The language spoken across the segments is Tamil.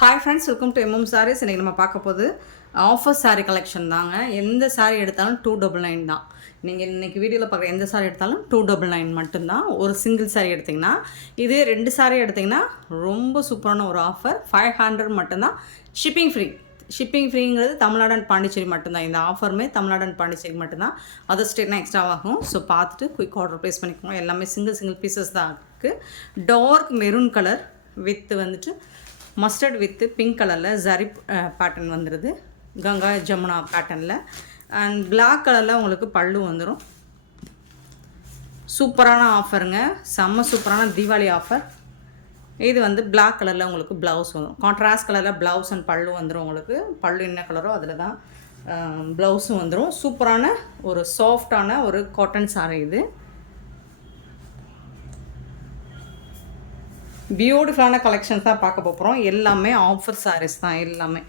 Hi friends welcome to MM sarees இன்றைக்கி நம்ம பார்க்க போது ஆஃபர் சாரீ கலெக்ஷன் தாங்க. எந்த சாரீ எடுத்தாலும் டூ டபுள் நைன் தான். நீங்கள் இன்றைக்கி வீடியோவில் பார்க்குற எந்த saree எடுத்தாலும் டூ டபுள் நைன் மட்டும்தான். ஒரு சிங்கிள் சாரீ எடுத்திங்கன்னா இதே ரெண்டு சாரீ எடுத்திங்கன்னா ரொம்ப சூப்பரான ஒரு ஆஃபர் ஃபைவ் ஹண்ட்ரட் மட்டும்தான். ஷிப்பிங் ஃப்ரீ ஷிப்பிங் ஃப்ரீங்கிறது தமிழ்நாடு அண்ட் பாண்டிச்சேரி மட்டும்தான். இந்த ஆஃபருமே தமிழ்நாடு அண்ட் பாண்டிச்சேரி மட்டும்தான். அதர் ஸ்டேட்னா எக்ஸ்ட்ரா ஆகும் ஸோ பார்த்துட்டு குயிக் ஆர்டர் ப்ளேஸ் பண்ணிக்கோங்க. எல்லாமே சிங்கிள் சிங்கிள் பீசஸ் தான் இருக்குது டார்க் மெரூன் கலர் வித்து வந்துட்டு மஸ்டர்ட் வித்து பிங்க் கலரில் ஜரி பேட்டர்ன் வந்துடுது கங்கா ஜமுனா பேட்டர்னில் அண்ட் பிளாக் கலரில் உங்களுக்கு பல்லு வந்துடும் சூப்பரான ஆஃபருங்க செம்ம சூப்பரான தீபாவளி ஆஃபர் இது வந்து பிளாக் கலரில் உங்களுக்கு ப்ளவுஸ் வரும். கான்ட்ராஸ்ட் கலரில் ப்ளவுஸ் அண்ட் பல்லு வந்துடும் உங்களுக்கு. பல்லு என்ன கலரோ அதில் தான் ப்ளவுஸும் வந்துடும் சூப்பரான ஒரு சாஃப்டான ஒரு காட்டன் saree இது. பியூட்டிஃபுல்லான கலெக்ஷன்ஸ் தான் பார்க்க போகிறோம் எல்லாமே ஆஃபர் சாரீஸ் தான் எல்லாமே.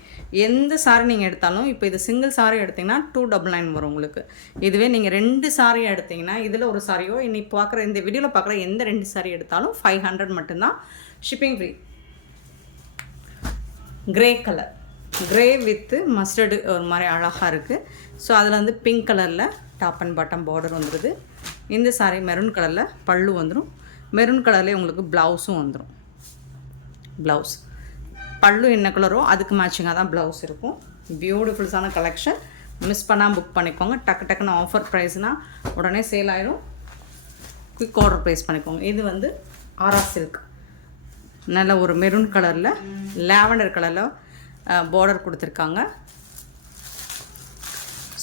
எந்த சாரீ நீங்கள் எடுத்தாலும் இப்போ இது சிங்கிள் saree எடுத்திங்கன்னா டூ டபுள் நைன் வரும் உங்களுக்கு. இதுவே நீங்கள் ரெண்டு saree எடுத்திங்கன்னா இதில் ஒரு சாரியோ இன்னைக்கு பார்க்குற இந்த வீடியோவில் பார்க்குற எந்த ரெண்டு சாரீ எடுத்தாலும் ஃபைவ் ஹண்ட்ரட் மட்டும்தான் shipping free grey colour grey with mustard ஒரு மாதிரி அழகாக இருக்குது ஸோ அதில் வந்து பிங்க் கலரில் டாப் அண்ட் பாட்டம் பார்டர் வந்துடுது இந்த சாரீ மெரூன் கலரில் பல்லு வந்துடும் மெரூன் கலர்லேயே உங்களுக்கு ப்ளவுஸும் வந்துடும் ப்ளவுஸ் பல்லு என்ன கலரோ அதுக்கு மேட்சிங்காக தான் ப்ளவுஸ் இருக்கும். பியூட்டிஃபுல்ஸான கலெக்ஷன் மிஸ் பண்ணால் புக் பண்ணிக்கோங்க. டக்கு டக்குன்னு ஆஃபர் ப்ரைஸ்னால் உடனே சேல் ஆயிடும் குயிக் ஆர்டர் ப்ரைஸ் பண்ணிக்கோங்க. இது வந்து ஆரா சில்க் நல்ல ஒரு மெரூன் கலரில் லாவெண்டர் கலரில் பார்டர் கொடுத்துருக்காங்க.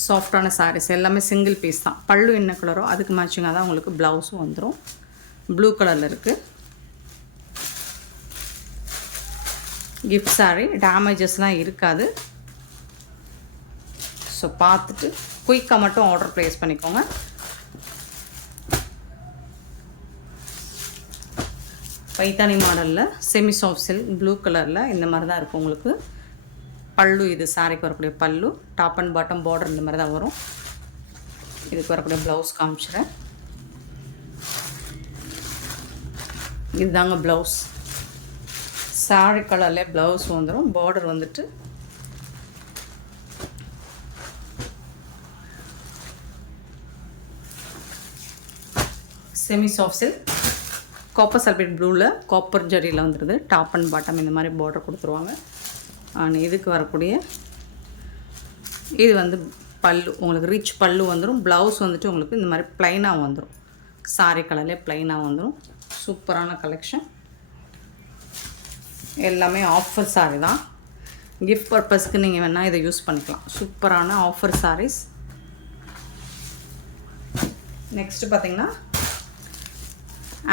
சாஃப்டான சாரீஸ் எல்லாமே சிங்கிள் பீஸ் தான். பல்லு என்ன கலரோ அதுக்கு மேட்சிங்காக தான் உங்களுக்கு ப்ளவுஸும் வந்துடும் ப்ளூ கலரில் இருக்குது கிஃப்ட் சாரி டேமேஜஸ்லாம் இருக்காது. ஸோ பார்த்துட்டு குயிக்காக மட்டும் ஆர்டர் ப்ளேஸ் பண்ணிக்கோங்க. பைத்தானி மாடலில் செமி சாஃப்ட் சில்க் ப்ளூ கலரில் இந்த மாதிரி தான் இருக்கும் உங்களுக்கு. பல்லு இது சாரிக்கு வரக்கூடிய பல்லு டாப் அண்ட் பாட்டம் பார்டர் இந்த மாதிரி தான் வரும். இதுக்கு வரக்கூடிய ப்ளவுஸ் காமிச்சிடுறேன் இதுதாங்க ப்ளவுஸ் சாரி கலரில் ப்ளவுஸ் வந்துடும் பார்டர் வந்துட்டு semi soft silk copper sulphate ப்ளூவில் காப்பர் ஜரியில் வந்துடுது டாப் அண்ட் பாட்டம் இந்த மாதிரி பார்டர் கொடுத்துருவாங்க. அண்ட் இதுக்கு வரக்கூடிய இது வந்து பல்லு. உங்களுக்கு ரிச் பல்லு வந்துடும் ப்ளவுஸ் வந்துட்டு உங்களுக்கு இந்த மாதிரி ப்ளைனாக வந்துடும் சாரி கலர்லேயே ப்ளைனாக வந்துடும் சூப்பரான கலெக்ஷன் எல்லாமே ஆஃபர் சாரி தான். கிஃப்ட் பர்பஸ்க்கு நீங்கள் வேணால் இதை யூஸ் பண்ணிக்கலாம். சூப்பரான ஆஃபர் சாரீஸ் நெக்ஸ்ட்டு பார்த்தீங்கன்னா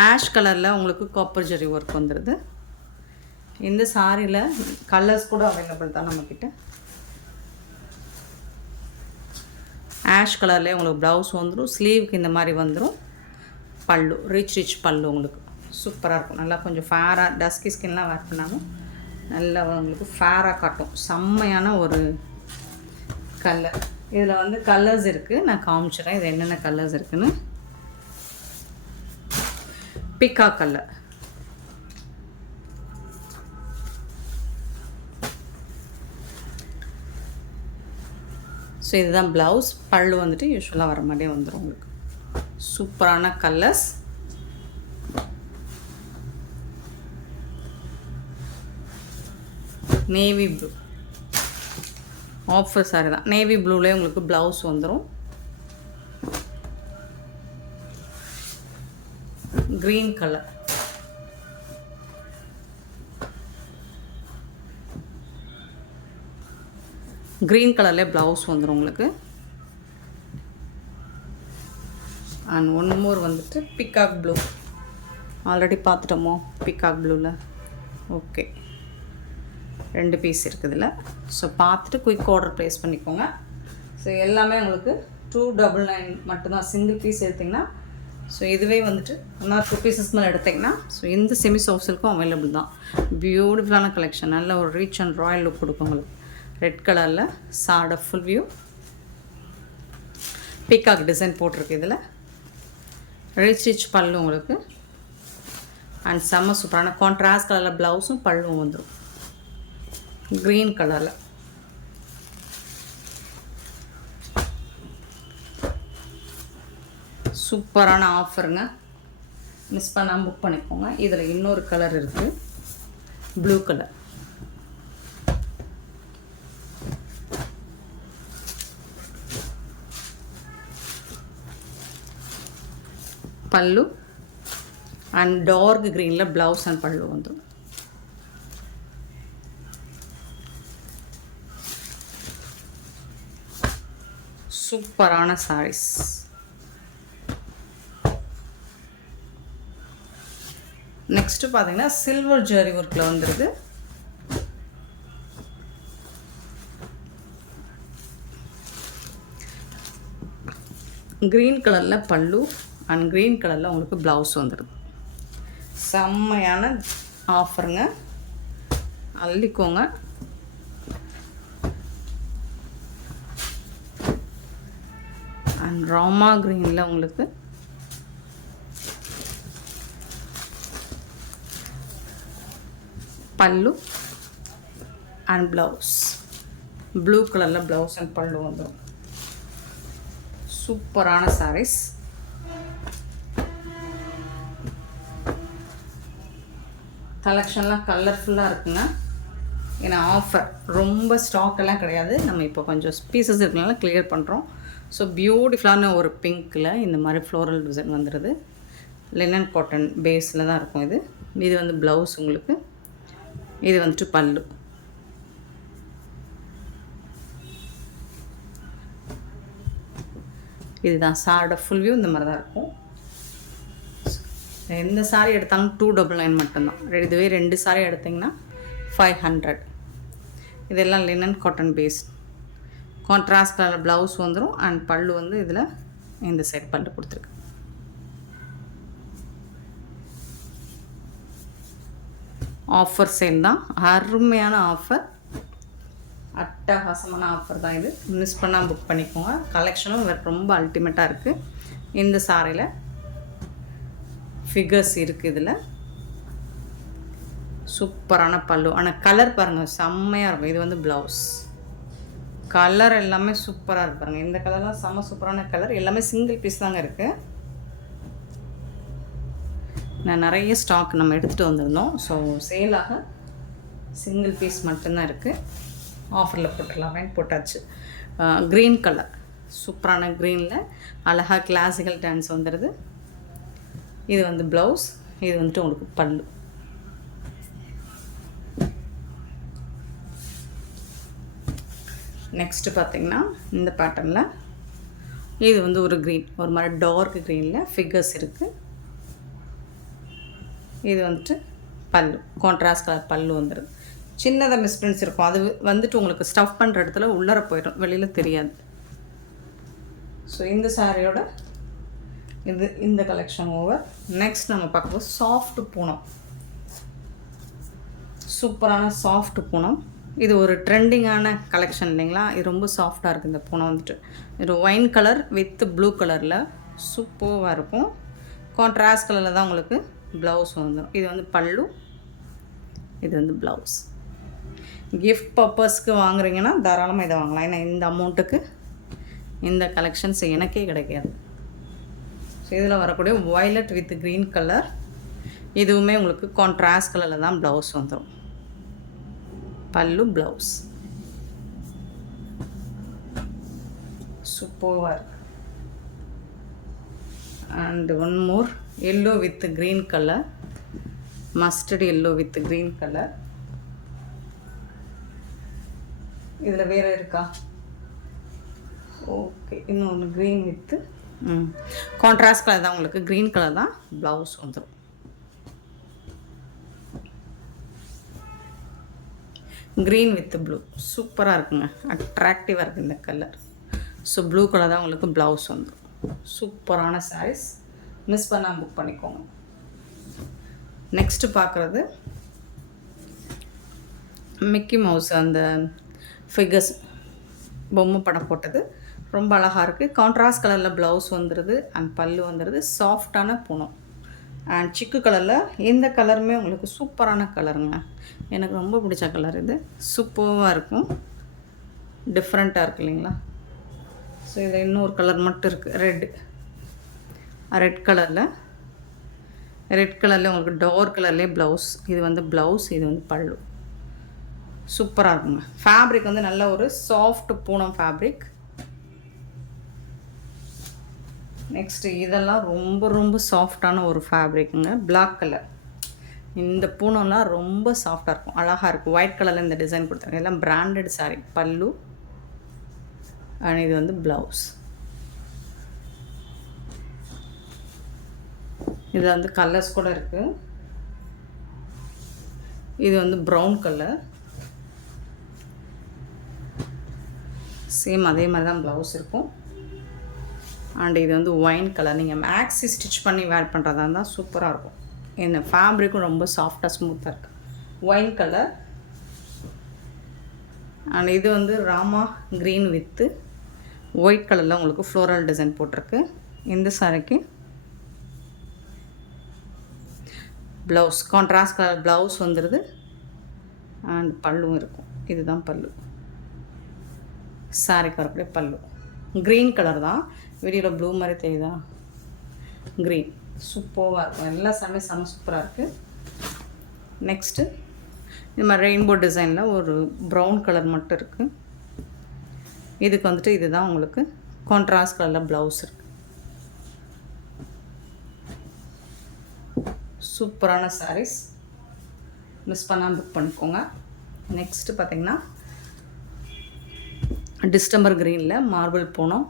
ஆஷ் கலரில் உங்களுக்கு காப்பர் ஜெரி ஒர்க் வந்துடுது இந்த சாரியில் கலர்ஸ் கூட அவைலபிள் தான் நம்மக்கிட்ட ஆஷ் கலர்லேயே உங்களுக்கு ப்ளவுஸ் வந்துடும் ஸ்லீவுக்கு இந்த மாதிரி வந்துடும் பல்லு ரிச் ரிச் பல்லு உங்களுக்கு. சூப்பராக இருக்கும். நல்லா கொஞ்சம் ஃபேராக டஸ்கி ஸ்கின்லாம் வேர் பண்ணாலும் நல்லா உங்களுக்கு ஃபேராக காட்டும். செம்மையான ஒரு கலர் இதில் வந்து கலர்ஸ் இருக்குது நான் காமிச்சிடுறேன் இது என்னென்ன கலர்ஸ் இருக்குன்னு. பிக்கா கலர் ஸோ இதுதான் ப்ளவுஸ் பல்லு வந்துட்டு யூஸ்வலாக வர மாதிரியே வந்துடும் உங்களுக்கு. சூப்பரான colours. Navy blue offer saree தான். நேவி ப்ளூலேயே உங்களுக்கு ப்ளவுஸ் வந்துடும் க்ரீன் கலர் க்ரீன் கலர்லேயே ப்ளவுஸ் வந்துடும் உங்களுக்கு. அண்ட் ஒன் மோர் வந்துட்டு பிக்காக் ப்ளூ ஆல்ரெடி பார்த்துட்டோமோ? பிக்காக் ப்ளூவில் ஓகே ரெண்டு பீஸ் இருக்குதுல்ல ஸோ பார்த்துட்டு குயிக் ஆர்டர் ப்ளேஸ் பண்ணிக்கோங்க. ஸோ எல்லாமே உங்களுக்கு டூ டபுள் நைன் மட்டும்தான். சிங்கிள் பீஸ் எடுத்திங்கன்னா ஸோ இதுவே வந்துட்டு ஒன் ஆர் டூ பீசஸ் மேலே எடுத்திங்கன்னா ஸோ இந்த செமி சாஃப்ட்ஸுக்கும் அவைலபிள் தான். பியூட்டிஃபுல்லான கலெக்ஷன் நல்ல ஒரு ரீச் அண்ட் ராயல் லுக் கொடுக்கும் உங்களுக்கு. ரெட் கலரில் சாட ஃபுல் வியூ பீகாக் டிசைன் போட்டிருக்கு இதில். ரிச் ரிச் பல்லு உங்களுக்கு அண்ட் செம்ம சூப்பரான கான்ட்ராஸ்ட் கலரில் ப்ளவுஸும் பல்லுவும் வந்துடும் க்ரீன் கலரில் சூப்பரான ஆஃபருங்க மிஸ் பண்ணாமல் புக் பண்ணிக்கோங்க. இதில் இன்னொரு கலர் இருக்குது blue colour pallu and dark க்ரீனில் ப்ளவுஸ் அண்ட் பல்லு வந்து சூப்பரான சாரீஸ் நெக்ஸ்ட்டு பார்த்தீங்கன்னா சில்வர் ஜரி ஒர்க்கில் வந்துடுது க்ரீன் கலரில் பல்லு அண்ட் க்ரீன் கலரில் உங்களுக்கு ப்ளவுஸ் வந்துடுது செம்மையான ஆஃபருங்க அள்ளிக்கோங்க. அண்ட் ராமா க்ரீனில் உங்களுக்கு பல்லு அண்ட் ப்ளவுஸ் ப்ளூ கலரில் ப்ளவுஸ் அண்ட் பல்லு வந்துடும் சூப்பரான சாரீஸ் கலெக்ஷன்லாம் கலர்ஃபுல்லாக இருக்குங்க ஏன்னா ஆஃபர் ரொம்ப ஸ்டாக் எல்லாம் கிடையாது. நம்ம இப்போ கொஞ்சம் பீசஸ் இருக்கனால கிளியர் பண்ணுறோம் ஸோ பியூட்டிஃபுல்லான ஒரு பிங்க்கில் இந்த மாதிரி ஃப்ளோரல் டிசைன் வந்துடுது லினன் காட்டன் பேஸில் தான் இருக்கும் இது. இது வந்து ப்ளவுஸ் உங்களுக்கு. இது வந்துட்டு பல்லு. இதுதான் சாரோட ஃபுல் வியூ இந்த மாதிரி தான் இருக்கும். எந்த சாரி எடுத்தாலும் டூ டபுள் நைன் மட்டும்தான். இதுவே ரெண்டு சாரி எடுத்திங்கன்னா ஃபைவ் ஹண்ட்ரட் இதெல்லாம் linen cotton based contrast colour blouse வந்துடும் அண்ட் பல்லு வந்து இதில் இந்த சைட் பல்லு கொடுத்துருக்கு. ஆஃபர் சேல் தான். அருமையான ஆஃபர் அட்டகாசமான ஆஃபர் தான் இது. மிஸ் பண்ணால் புக் பண்ணிக்கோங்க. கலெக்ஷனும் ரொம்ப அல்டிமேட்டாக இருக்குது இந்த சாரியில் ஃபிகர்ஸ் இருக்குது இதில். சூப்பரான பல்லு. ஆனால் கலர் பாருங்கள் செம்மையாக இருக்கும். இது வந்து ப்ளவுஸ் கலர் எல்லாமே சூப்பராக இருக்கு பாருங்கள் இந்த கலர்லாம் செம்ம சூப்பரான கலர் எல்லாமே சிங்கிள் பீஸ் தாங்க இருக்குது நான் நிறைய ஸ்டாக் நம்ம எடுத்துகிட்டு வந்திருந்தோம். ஸோ சேலாக சிங்கிள் பீஸ் மட்டும்தான் இருக்குது ஆஃபரில் போட்டுடலாமே. போட்டாச்சு. க்ரீன் கலர் சூப்பரான க்ரீனில் அழகாக கிளாசிக்கல் டான்ஸ் வந்துடுது இது வந்து ப்ளவுஸ் இது வந்துட்டு உங்களுக்கு பல்லு. நெக்ஸ்ட்டு பார்த்தீங்கன்னா இந்த பேட்டர்னில் இது வந்து ஒரு க்ரீன் ஒரு மாதிரி டார்க் க்ரீனில் ஃபிகர்ஸ் இருக்குது இது வந்துட்டு பல்லு கான்ட்ராஸ்ட் கலர் பல்லு வந்துடுது சின்னதாக மிஸ்பிரின்ஸ் இருக்கும். அது வந்துட்டு உங்களுக்கு ஸ்டஃப் பண்ணுற இடத்துல உள்ளர போயிடும். வெளியில் தெரியாது. ஸோ இந்த சாரியோட இது இந்த கலெக்ஷன் ஓவர் நெக்ஸ்ட் நம்ம பார்க்கும்போது சாஃப்ட் பூனம். சூப்பரான சாஃப்ட் பூனம். இது ஒரு ட்ரெண்டிங்கான கலெக்ஷன் இல்லைங்களா? இது ரொம்ப சாஃப்டாக இருக்குது இந்த பூனை வந்துட்டு. இது ஒயின் கலர் வித் ப்ளூ கலரில் சூப்பராக இருக்கும். கான்ட்ராஸ்ட் கலரில் தான் உங்களுக்கு ப்ளவுஸ் வந்துடும் இது வந்து பல்லு. இது வந்து ப்ளவுஸ் கிஃப்ட் பர்பஸ்க்கு வாங்குறீங்கன்னா தாராளமாக இதை வாங்கலாம். ஏன்னா இந்த அமௌண்ட்டுக்கு இந்த கலெக்ஷன்ஸ் எனக்கே கிடைக்காது. ஸோ இதில் வரக்கூடிய வயலட் வித் க்ரீன் கலர் இதுவுமே உங்களுக்கு கான்ட்ராஸ்ட் கலரில் தான் ப்ளவுஸ் வந்துடும் பல்லு ப்ளவுஸ் சூப்பராக இருக்கு and one more yellow with green colour mustard yellow with green colour இதில் வேறு இருக்கா? ஓகே இன்னொன்று க்ரீன் வித்து ம். கான்ட்ராஸ்ட் கலர் தான் உங்களுக்கு. க்ரீன் கலர் தான் ப்ளவுஸ் வந்துடும் க்ரீன் வித் ப்ளூ சூப்பராக இருக்குங்க. அட்ராக்டிவாக இருக்குது இந்த கலர் ஸோ ப்ளூ கலர் தான் உங்களுக்கு ப்ளவுஸ் வந்துடும் சூப்பரான சாரீஸ் மிஸ் பண்ணால் புக் பண்ணிக்கோங்க. நெக்ஸ்ட்டு பார்க்குறது மிக்கி மவுஸ் அந்த ஃபிகர்ஸ் பொம்மை படம் போட்டது. ரொம்ப அழகாக இருக்குது கான்ட்ராஸ்ட் கலரில் ப்ளவுஸ் வந்துடுது அண்ட் பல்லு வந்துடுது சாஃப்டான பூனம் அண்ட் சிக்கு கலரில் எந்த கலருமே உங்களுக்கு சூப்பரான கலருங்க எனக்கு ரொம்ப பிடிச்ச கலர் இது. சூப்பராக இருக்கும். டிஃப்ரெண்ட்டாக இருக்கு இல்லைங்களா? ஸோ இதில் இன்னொரு கலர் மட்டும் இருக்குது ரெட்டு ரெட் கலரில் ரெட் கலரில் உங்களுக்கு டோர் கலர்லேயே ப்ளவுஸ் இது வந்து ப்ளவுஸ் இது வந்து பல்லு. சூப்பராக இருக்குங்க. ஃபேப்ரிக் வந்து நல்ல ஒரு சாஃப்ட் பூனம் ஃபேப்ரிக் நெக்ஸ்ட்டு இதெல்லாம் ரொம்ப ரொம்ப சாஃப்டான ஒரு ஃபேப்ரிக்குங்க பிளாக் கலர் இந்த பூனம்லாம் ரொம்ப சாஃப்டாக இருக்கும். அழகாக இருக்கும். ஒயிட் கலரில் இந்த டிசைன் கொடுத்தாங்க. எல்லாம் பிராண்டட் சாரீ பல்லு. அண்ட் இது வந்து ப்ளவுஸ் இது வந்து கலர்ஸ் கூட இருக்குது இது வந்து ப்ரௌன் கலர் சேம் அதே மாதிரி தான் ப்ளவுஸ் இருக்கும். அண்ட் இது வந்து ஒயின் கலர் நீங்கள் மேக்ஸி ஸ்டிச் பண்ணி வேர் பண்ணுறதா இருந்தால் சூப்பராக இருக்கும். இந்த ஃபேப்ரிக்கும் ரொம்ப சாஃப்டாக ஸ்மூத்தாக இருக்குது ஒயின் கலர் அண்ட் இது வந்து ராமா க்ரீன் வித்து ஒயிட் கலரில் உங்களுக்கு ஃப்ளோரல் டிசைன் போட்டிருக்கு. இந்த சாரிக்கு ப்ளவுஸ் கான்ட்ராஸ்ட் கலர் ப்ளவுஸ் வந்துடுது அண்ட் பல்லும் இருக்கும். இதுதான் பல்லு. சாரிக்கு வரக்கூடிய பல்லு. க்ரீன் கலர் தான். வீடியோவில் ப்ளூ மாதிரி தெரியுதா? க்ரீன் சூப்பராக இருக்கும். எல்லா சாமே செம சூப்பராக இருக்குது நெக்ஸ்ட்டு இந்த மாதிரி ரெயின்போ டிசைனில் ஒரு ப்ரௌன் கலர் மட்டும் இருக்குது இதுக்கு வந்துட்டு இதுதான் உங்களுக்கு கான்ட்ராஸ்ட் கலரில் ப்ளவுஸ் இருக்குது சூப்பரான சாரீஸ் மிஸ் பண்ணால் புக் பண்ணிக்கோங்க. நெக்ஸ்ட்டு பார்த்திங்கன்னா டிஸ்டம்பர் க்ரீனில் மார்பிள் போனோம்.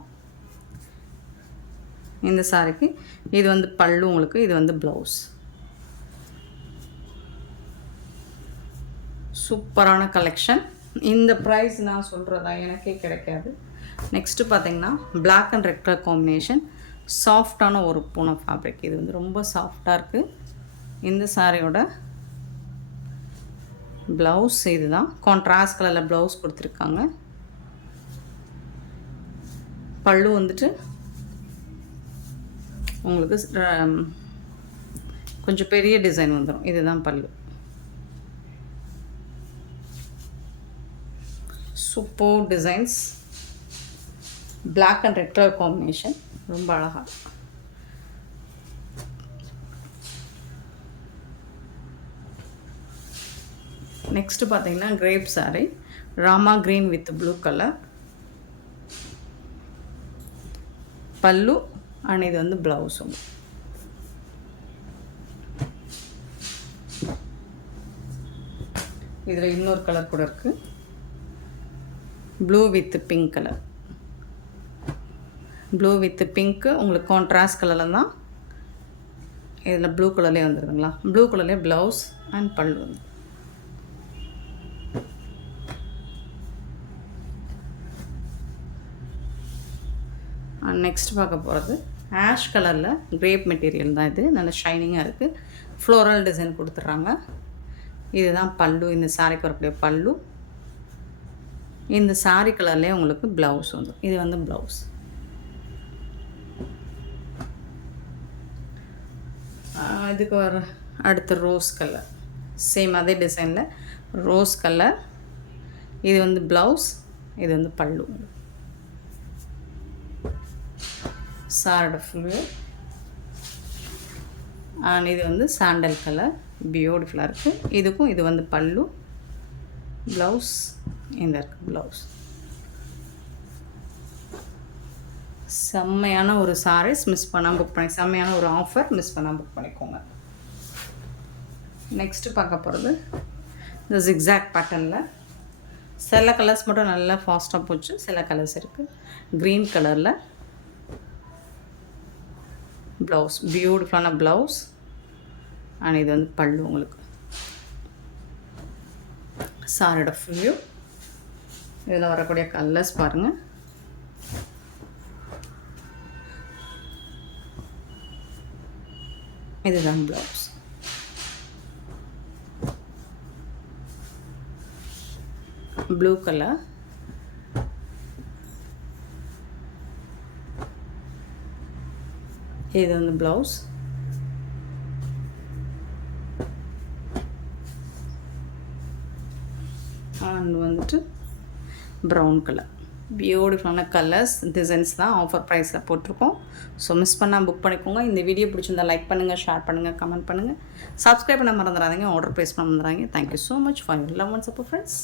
இந்த சாரிக்கு இது வந்து பல்லு உங்களுக்கு இது வந்து ப்ளவுஸ் சூப்பரான கலெக்ஷன் இந்த ப்ரைஸ் நான் சொல்கிறதா எனக்கே கிடைக்காது. நெக்ஸ்ட்டு பார்த்தீங்கன்னா black and red colour combination சாஃப்டான ஒரு பூனம் ஃபேப்ரிக் இது வந்து ரொம்ப சாஃப்டாக இருக்குது இந்த சாரியோட ப்ளவுஸ் இதுதான். கான்ட்ராஸ்ட் கலரில் ப்ளவுஸ் கொடுத்துருக்காங்க. பல்லு வந்துட்டு உங்களுக்கு கொஞ்சம் பெரிய டிசைன் வந்துடும் இதுதான் pallu. Super designs black and red colour combination ரொம்ப அழகாக நெக்ஸ்ட்டு பார்த்தீங்கன்னா crepe sari rama green with blue colour pallu and இது வந்து ப்ளவுஸும் இதில் இன்னொரு கலர் கூட இருக்குது blue with pink colour blue with pink உங்களுக்கு கான்ட்ராஸ்ட் கலரில் தான் இதில் ப்ளூ கலர்லேயே வந்துடுதுங்களா ப்ளூ கலர்லேயே ப்ளவுஸ் அண்ட் பல்லு வந்து. நெக்ஸ்ட் பார்க்க போகிறது ஆஷ் கலரில் கிரேப் மெட்டீரியல் தான் இது. நல்ல ஷைனிங்காக இருக்குது ஃப்ளோரல் டிசைன் கொடுத்துட்றாங்க. இதுதான் பல்லு. இந்த சாரிக்கு வரக்கூடிய பல்லு. இந்த சாரி கலர்லேயே உங்களுக்கு ப்ளவுஸ் வந்துடும் இது வந்து ப்ளவுஸ் இதுக்கு வர அடுத்து ரோஸ் கலர் சேம் அதே டிசைனில் ரோஸ் கலர் இது வந்து ப்ளவுஸ் இது வந்து பல்லு. சாரோட ஃபுல்லு அண்ட் இது வந்து சாண்டல் கலர் பியூட்டிஃபுல்லாக இருக்குது இதுக்கும் இது வந்து பல்லு. ப்ளவுஸ் இந்த இருக்குது ப்ளவுஸ் செம்மையான ஒரு சாரீஸ் மிஸ் பண்ணால் புக் பண்ணி செம்மையான ஒரு ஆஃபர் மிஸ் பண்ணால் புக் பண்ணிக்கோங்க. நெக்ஸ்ட்டு பார்க்க போகிறது இந்த ஜிக்ஸாக் பேட்டர்னில் சில கலர்ஸ் மட்டும் நல்லா ஃபாஸ்ட்டாக போச்சு. சில கலர்ஸ் இருக்குது க்ரீன் கலரில் ப்ளவுஸ் பியூட்டிஃபுல்லான ப்ளவுஸ் அண்ட் இது வந்து பல்லு உங்களுக்கு. சாரோட ஃபியூ இதில் வரக்கூடிய கலர்ஸ் பாருங்கள் இதுதான் ப்ளவுஸ் ப்ளூ கலர் இது வந்து ப்ளவுஸ் அண்ட் வந்துட்டு ப்ரௌன் கலர் பியூட்டிஃபுல்லான கலர்ஸ் டிசைன்ஸ் தான் ஆஃபர் ப்ரைஸில் போட்டிருக்கோம். ஸோ மிஸ் பண்ணால் புக் பண்ணிக்கோங்க. இந்த வீடியோ பிடிச்சிருந்தா லைக் பண்ணுங்கள் ஷேர் பண்ணுங்கள் கமெண்ட் பண்ணுங்கள் சப்ஸ்கிரைப் பண்ண மறந்துடாதீங்க. ஆர்டர் ப்ளேஸ் பண்ண மறந்துடாங்க thank you so much for love and support friends